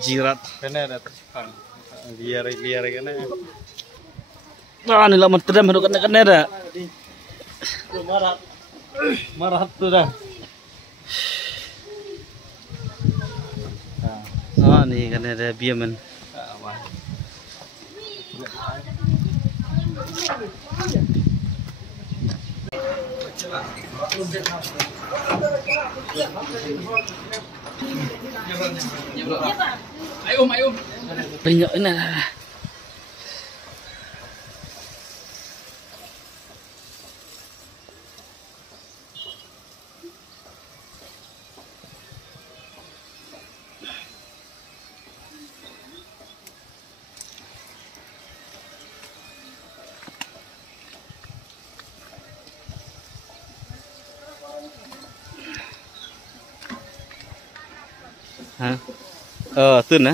Jirat kena ada tersikang liar kena nila matram hadu kena ada marah tu dah ni kena ada biaman Ayo. Banyak ini. Hah? Tun